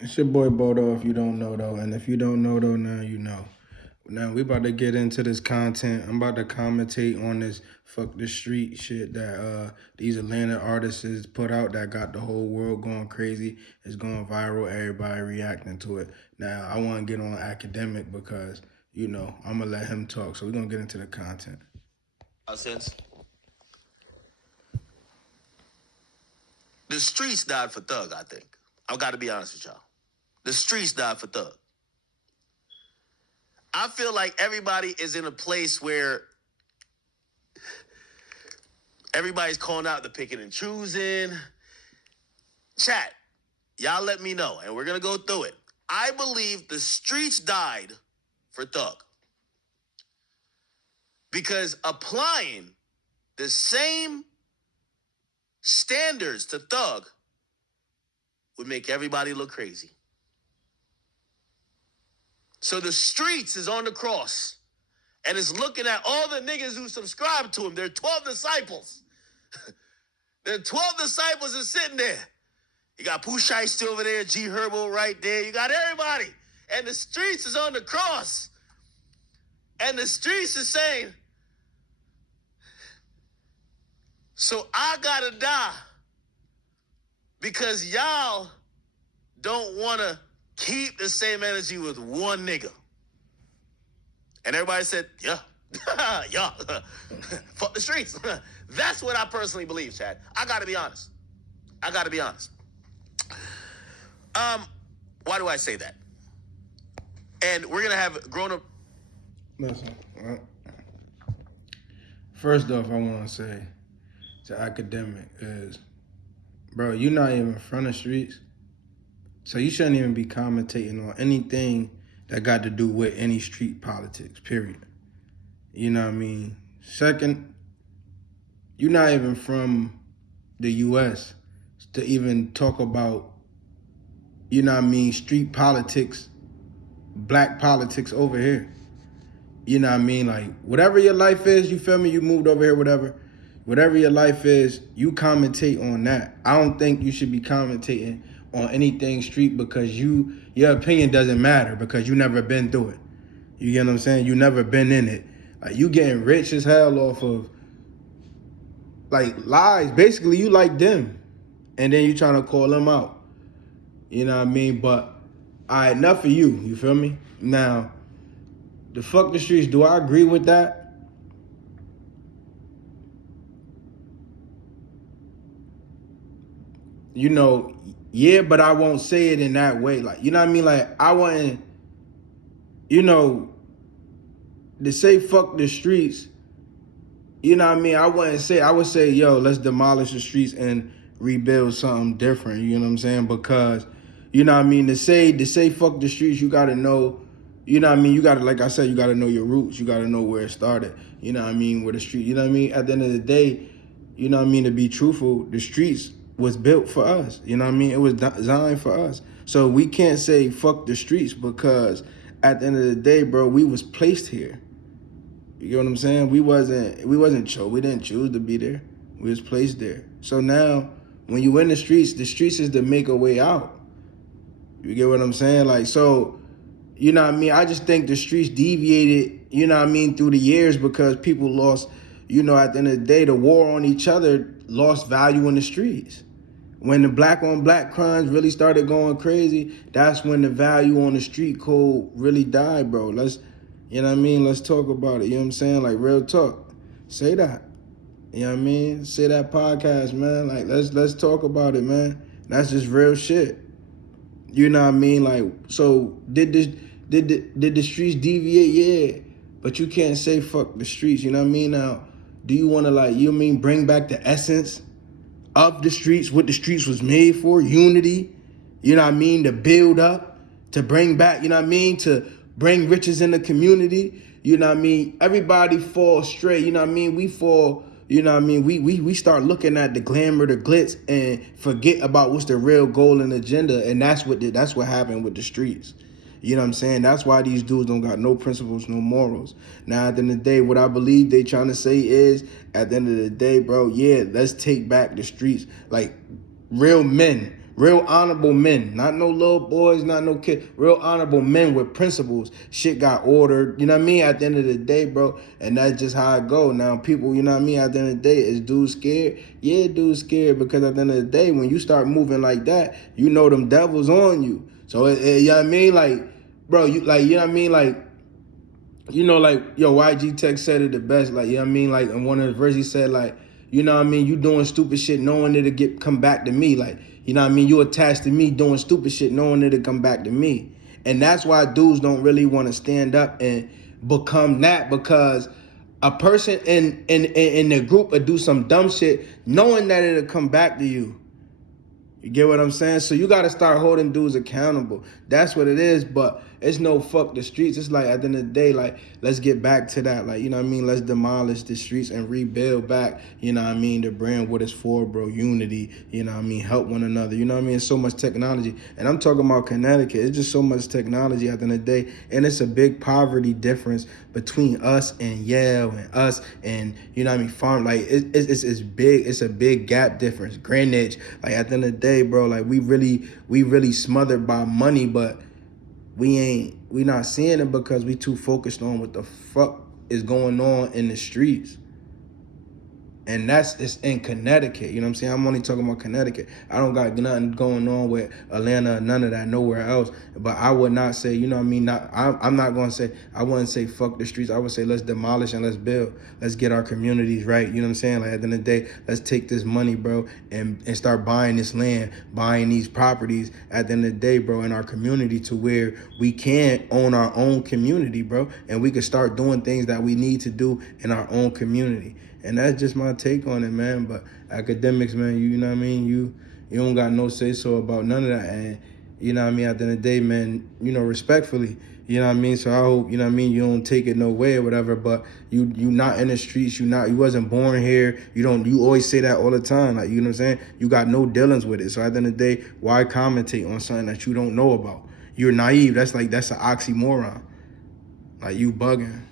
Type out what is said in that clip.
It's your boy Bodo if you don't know though. And if you don't know though, now you know. Now we about to get into this content. I'm about to commentate on this fuck the street shit that these Atlanta artists has put out that got the whole world going crazy. It's going viral, everybody reacting to it. Now I wanna get on Akademik because, I'm gonna let him talk. So we're gonna get into the content. Since the streets died for Thug, I think. I've got to be honest with y'all. The streets died for Thug. I feel like everybody is in a place where everybody's calling out the picking and choosing. Chat, y'all let me know, and we're going to go through it. I believe the streets died for Thug because applying the same standards to Thug would make everybody look crazy. So the streets is on the cross and is looking at all the niggas who subscribe to him. There are 12 disciples. There are 12 disciples is sitting there. You got Pooh Shiesty over there, G Herbo right there. You got everybody. And the streets is on the cross. And the streets is saying, so I gotta die because y'all don't want to keep the same energy with one nigga. And everybody said, yeah, yeah, fuck the streets. That's what I personally believe, Chad. I got to be honest. Why do I say that? And we're going to have grown up. Listen, first off, I want to say to Akademik is, bro, you're not even from the streets. So you shouldn't even be commentating on anything that got to do with any street politics, period. You know what I mean? Second, you're not even from the US to even talk about, street politics, black politics over here. You know what I mean? Like, whatever your life is, you feel me? You moved over here, whatever. Whatever your life is, you commentate on that. I don't think you should be commentating on anything street because your opinion doesn't matter because you never been through it. You get what I'm saying? You never been in it. Like, you getting rich as hell off of, like, lies. Basically, you like them. And then you trying to call them out. You know what I mean? But, all right, enough for you. You feel me? Now, the fuck the streets, do I agree with that? Yeah, but I won't say it in that way. Like, you know what I mean? Like, I wouldn't, to say fuck the streets, you know what I mean? I would say, yo, let's demolish the streets and rebuild something different, you know what I'm saying? Because, you know what I mean? To say fuck the streets, you gotta know, you know what I mean? You gotta, like I said, you gotta know your roots. You gotta know where it started. You know what I mean? Where the street, you know what I mean? At the end of the day, you know what I mean? To be truthful, the streets was built for us. You know what I mean? It was designed for us. So we can't say fuck the streets because at the end of the day, bro, we was placed here. You know what I'm saying? We didn't choose to be there. We was placed there. So now when you in the streets is to make a way out. You get what I'm saying? Like, so, you know what I mean? I just think the streets deviated, you know what I mean, through the years because people lost, at the end of the day, the war on each other lost value in the streets. When the black on black crimes really started going crazy, that's when the value on the street code really died, bro. You know what I mean? Let's talk about it. You know what I'm saying? Like, real talk. Say that. You know what I mean? Say that podcast, man. Like, let's talk about it, man. That's just real shit. You know what I mean? Like, so did the streets deviate? Yeah. But you can't say fuck the streets. You know what I mean? Now, do you want to, like, you know what I mean, bring back the essence of the streets, what the streets was made for, unity, you know what I mean, to build up, to bring back, you know what I mean, to bring riches in the community, you know what I mean, everybody falls straight, you know what I mean, we fall, you know what I mean, we start looking at the glamour, the glitz, and forget about what's the real goal and agenda, and that's what happened with the streets. You know what I'm saying? That's why these dudes don't got no principles, no morals. Now, at the end of the day, what I believe they trying to say is, at the end of the day, bro, yeah, let's take back the streets. Like, real men, Real honorable men, not no little boys, not no kid. Real honorable men with principles. Shit got ordered, you know what I mean? At the end of the day, bro, and that's just how it go. Now, people, you know what I mean? At the end of the day, is dude scared? Yeah, dude scared, because at the end of the day, when you start moving like that, you know them devils on you. So, you know what I mean? Like, bro, you know what I mean? Like, like, yo, YG Tech said it the best. Like, you know what I mean? Like, in one of his verses, he said, like, you know what I mean? You doing stupid shit knowing it'll come back to me. Like, you know what I mean? You attached to me doing stupid shit knowing it'll come back to me. And that's why dudes don't really want to stand up and become that, because a person in the group will do some dumb shit knowing that it'll come back to you. You get what I'm saying? So you got to start holding dudes accountable. That's what it is. But it's no fuck the streets. It's like, at the end of the day, like, let's get back to that. Like, you know what I mean? Let's demolish the streets and rebuild back, you know what I mean, the brand, what it's for, bro. Unity, you know what I mean? Help one another. You know what I mean? It's so much technology. And I'm talking about Connecticut. It's just so much technology at the end of the day. And it's a big poverty difference between us and Yale and us and, you know what I mean, farm. Like, it's big. It's a big gap difference. Greenwich, like, at the end of the day, bro, like, we really smothered by money, but we not seeing it because we too focused on what the fuck is going on in the streets. And it's in Connecticut, you know what I'm saying? I'm only talking about Connecticut. I don't got nothing going on with Atlanta, none of that, nowhere else. But I would not say, you know what I mean? I'm not going to say, I wouldn't say fuck the streets. I would say let's demolish and let's build. Let's get our communities right, you know what I'm saying? Like, at the end of the day, let's take this money, bro, and start buying this land, buying these properties at the end of the day, bro, in our community, to where we can own our own community, bro, and we can start doing things that we need to do in our own community. And that's just my take on it, man. But academics, man, you know what I mean? You don't got no say so about none of that. And, you know what I mean, at the end of the day, man, respectfully, you know what I mean? So I hope, you know what I mean, you don't take it no way or whatever, but you not in the streets, you wasn't born here. You always say that all the time. Like, you know what I'm saying? You got no dealings with it. So at the end of the day, why commentate on something that you don't know about? You're naive. That's an oxymoron. Like, you bugging.